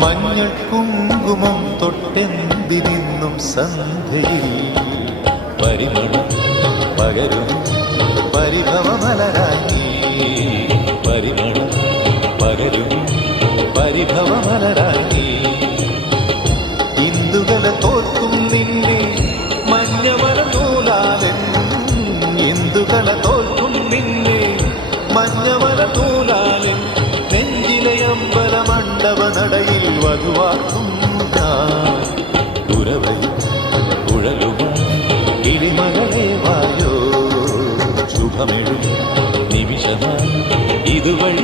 മഞ്ഞൾ കുങ്കുമം തൊട്ടെന്തിനിന്നും സന്ധ്യയിൽ പരിമളം പകരും പരിഭവമലരായി പരിമളം പകരും പരിഭവമലരായി ഇന്ദുകല തോൽക്കും നിന്നെ മഞ്ഞമല നൂലാലൻ ഇന്ദുകല തോൽക്കും നിന്നെ മഞ്ഞമല നൂലാലൻ നെഞ്ചിലെ അമ്പല മണ്ഡപ നടയിൽ വധുവാക്കും ഉരവയും കുഴലുമായി കിളിമകളെ വായോ ശുഭമെഴും നിമിഷമായി ഇതുവഴി